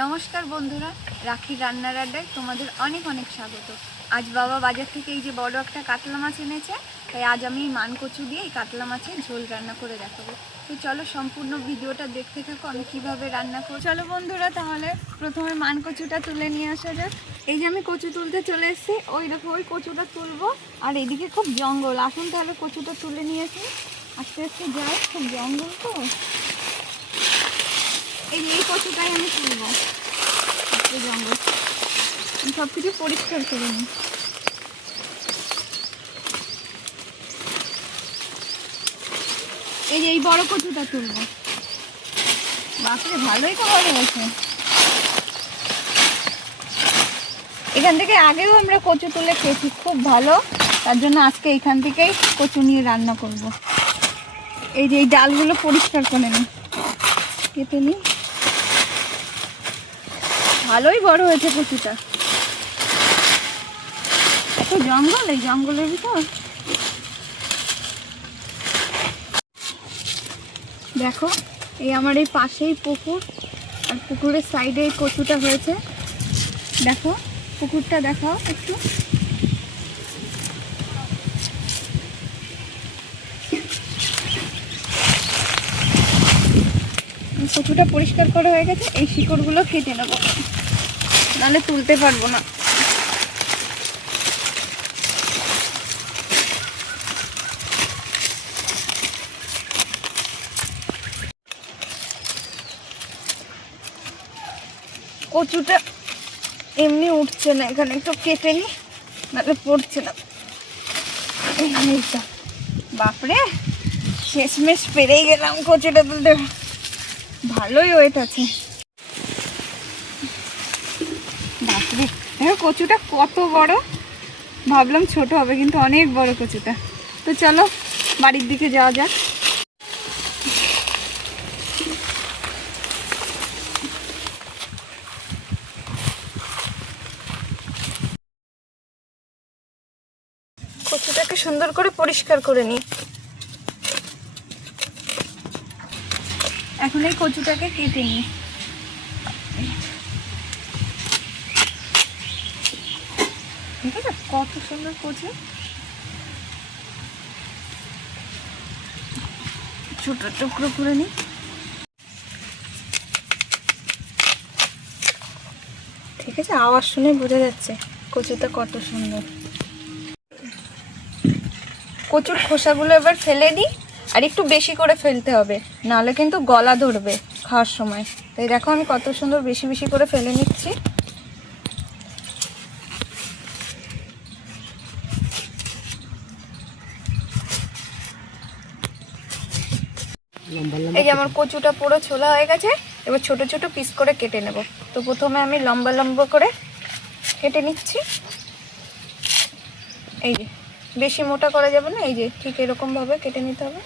নমস্কার বন্ধুরা রাখির রান্নার আড্ডায় তোমাদের অনেক অনেক স্বাগত। আজ বাবা বাজার থেকে এই যে বড় একটা কাতলা মাছ এনেছে, তাই আজ আমি এই মানকচু দিয়ে এই কাতলা মাছের ঝোল রান্না করে দেখাবো। তো চলো সম্পূর্ণ ভিডিওটা দেখতে থাকো, আমি কীভাবে রান্না করব চলো বন্ধুরা, তাহলে প্রথমে মানকচুটা তুলে নিয়ে আসা যাক। এই যে আমি কচু তুলতে চলে এসেছি, ওই দেখো, ওই কচুটা তুলবো। আর এদিকে খুব জঙ্গল, আসুন তাহলে কচুটা তুলে নিয়ে নিয়েছি আস্তে আস্তে যাই, খুব জঙ্গল তো। এই এই কচুটাই আমি তুলবো এই জঙ্গল। সব কিছু পরিষ্কার করে নিই। এই এই বড় কচুটা তুলবো। বাপরে, ভালোই খাওয়া হয়েছে। এখান থেকে আগেও আমরা কচু তুলে খেয়েছি, খুব ভালো। তার জন্য আজকে এখান থেকেই কচু নিয়ে রান্না করব। এই যে এই ডালগুলো পরিষ্কার করে নিই। কেটে নিই। ভালোই বড় হয়েছে কচুটা এত জঙ্গল, এই জঙ্গলের ভিতর? দেখো, এই আমার এই পাশেই পুকুর, আর পুকুরের সাইডে এই কচুটা হয়েছে। দেখো, পুকুরটা দেখাও একটু। কচুটা পরিষ্কার করা হয়ে গেছে, এই শিকড়গুলো কেটে নেব। নাহলে তুলতে পারব না। কচুটা এমনি উঠছে না, এখানে একটু কেটে নি, নাহলে পড়ছে না। বাপরে, শেষমেশ পেরেই গেলাম কচুটা তুলতে। ভালোই ওয়েট আছে বাপরে দেখো কচুটা কত বড়? ভাবলাম ছোট হবে, কিন্তু অনেক বড় কচুটা। তো চলো, বাড়ির দিকে যাওয়া যাক। কচুটাকে সুন্দর করে পরিষ্কার করে নিই। এখন এই কচুটাকে কেটে নিই। ঠিক আছে কত সুন্দর কচু। ছোট টুকরো করে নিই ঠিক আছে, আওয়াজ শুনে বোঝা যাচ্ছে কচুটা কত সুন্দর। কচুর খোসাগুলো এবার ফেলে দিই, আর একটু বেশি করে ফেলতে হবে, নাহলে কিন্তু গলা ধরবে খাওয়ার সময়। তাই দেখো আমি কত সুন্দর বেশি বেশি করে ফেলে নিচ্ছি। এই যে আমার কচুটা পুরো ছোলা হয়ে গেছে, এবার ছোট ছোট পিস করে কেটে নেব। তো প্রথমে আমি লম্বা লম্বা করে কেটে নিচ্ছি। এই যে, বেশি মোটা করা যাবে না, এই যে ঠিক এরকম ভাবে কেটে নিতে হবে।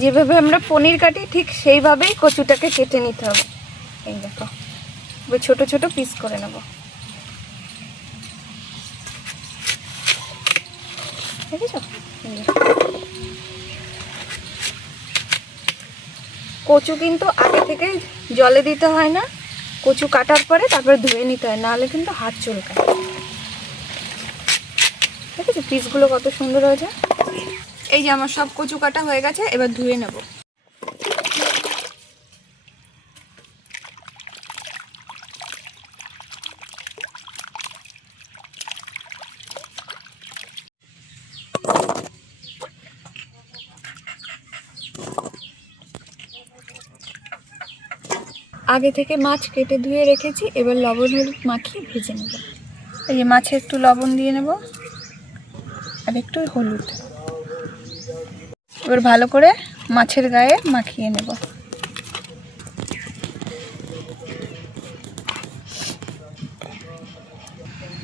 যেভাবে আমরা পনির কাটি, ঠিক সেইভাবেই কচুটাকে কেটে নিতে হবে। এই দেখো ছোট ছোট পিস করে নেব। দেখেছ? কচু কিন্তু আগে থেকে জলে দিতে হয় না। কচু কাটার পরে তারপরে ধুয়ে নিতে হয়, নাহলে কিন্তু হাত চুলকায়। ঠিক আছে পিসগুলো কত সুন্দর হয়েছে। এই যে আমার সব কচু কাটা হয়ে গেছে, এবার ধুয়ে নেব। আগে থেকে মাছ কেটে ধুয়ে রেখেছি, এবার লবণ হলুদ মাখিয়ে ভেজে নেব। এই যে মাছে একটু লবণ দিয়ে নেব, আর একটু হলুদ। এবার ভালো করে মাছের গায়ে মাখিয়ে নেব।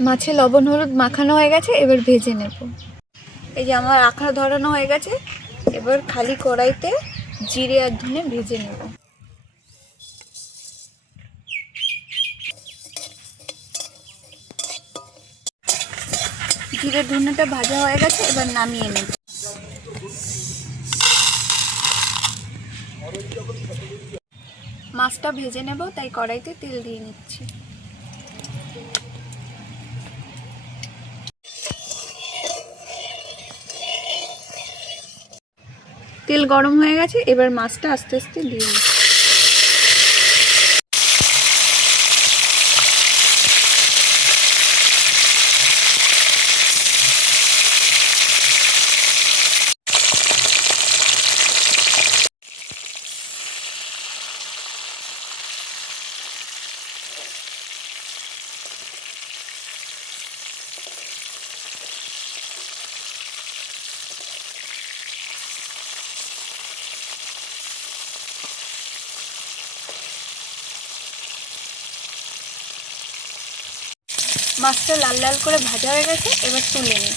মাছে লবণ হলুদ মাখানো হয়ে গেছে, এবার ভেজে নেব। এই যে আমার আখা ধরানো হয়ে গেছে, এবার খালি কড়াইতে জিরে আর ধনে ভেজে নেব। জিরে ধনেটা ভাজা হয়ে গেছে, এবার নামিয়ে নেব মাছটা ভেজে নেব, তাই কড়াইতে তেল দিয়ে নিচ্ছি। তেল গরম হয়ে গেছে, এবার মাছটা আস্তে আস্তে দিয়ে নিচ্ছি। মাছটা লাল লাল করে ভাজা হয়ে গেছে, এবার তুলে নিই।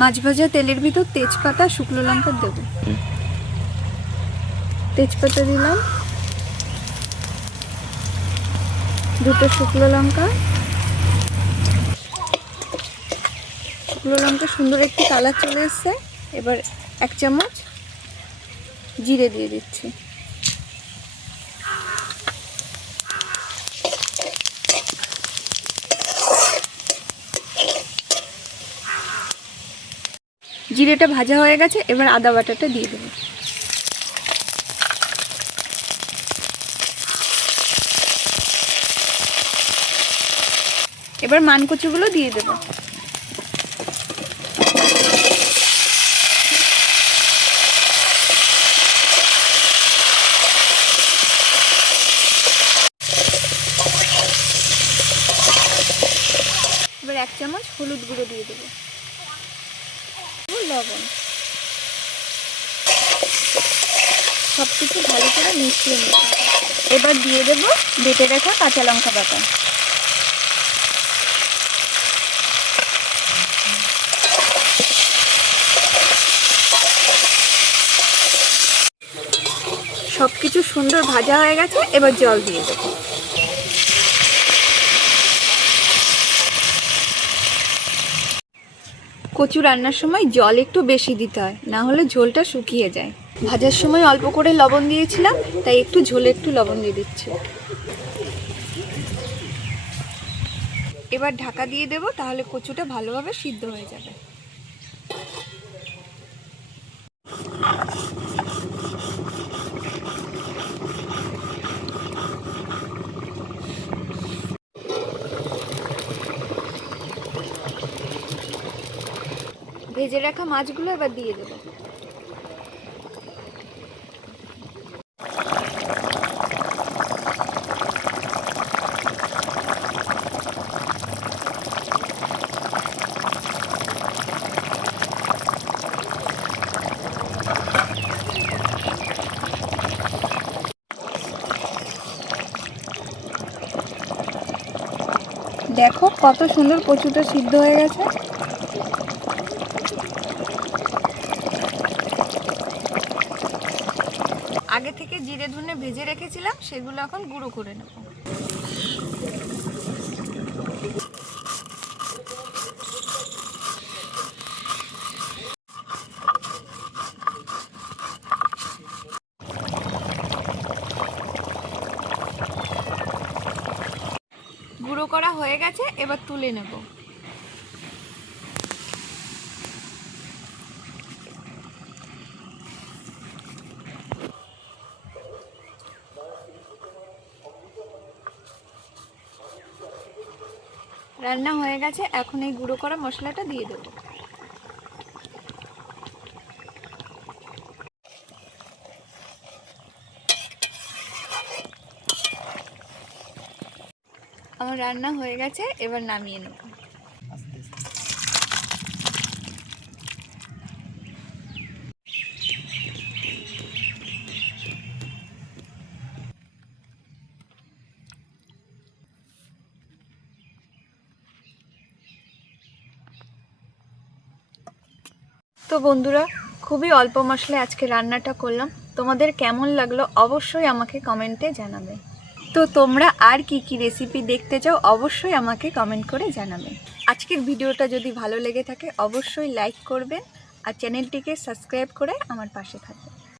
মাছ ভাজা তেলের ভিতর তেজপাতা, শুকনো লঙ্কা দেব। তেজপাতা দিলাম। দুটো শুকনো লঙ্কা। শুকনো লঙ্কা সুন্দর একটি কালার চলে এসছে। এবার এক চামচ জিরে দিয়ে দিচ্ছি। জিরেটা ভাজা হয়ে গেছে, এবার আদা বাটাটা দিয়ে দেবো। এবার মানকচুগুলো দিয়ে দেবো। চামচ হলুদ গুঁড়ো দিয়ে দেবো। লবণ। সব কিছু ভালো করে মিশিয়ে নিতে হবে। এবার দিয়ে দেবো বেটে রাখা কাঁচা লঙ্কা বাটা। সব কিছু সুন্দর ভাজা হয়ে গেছে, এবার জল দিয়ে দেবো। কচু রান্নার সময় জল একটু বেশি দিতে হয়, না হলে ঝোলটা শুকিয়ে যায়। ভাজার সময় অল্প করে লবণ দিয়েছিলাম, তাই একটু ঝোলে একটু লবণ দিয়ে দিচ্ছি। এবার ঢাকা দিয়ে দেবো, তাহলে কচুটা ভালোভাবে সিদ্ধ হয়ে যাবে। ভেজে রাখা মাছগুলো এবার দিয়ে দেবো। দেখো কত সুন্দর কচুটা সিদ্ধ হয়ে গেছে আগে থেকে জিরে ধনে ভেজে রেখেছিলাম, সেগুলো এখন গুঁড়ো করে নেব। গুঁড়ো করা হয়ে গেছে, এবার তুলে নেব। রান্না হয়ে গেছে, এখন এই গুঁড়ো করা মশলাটা দিয়ে দেবো। আমার রান্না হয়ে গেছে, এবার নামিয়ে নেব। তো বন্ধুরা, খুবই অল্প মশলায় আজকে রান্নাটা করলাম। তোমাদের কেমন লাগল অবশ্যই আমাকে কমেন্টে জানাবে। তো তোমরা আর কি কি রেসিপি দেখতে চাও অবশ্যই আমাকে কমেন্ট করে জানাবে। আজকের ভিডিওটা যদি ভালো লেগে থাকে, অবশ্যই লাইক করবেন আর চ্যানেলটিকে সাবস্ক্রাইব করে আমার পাশে থাকবেন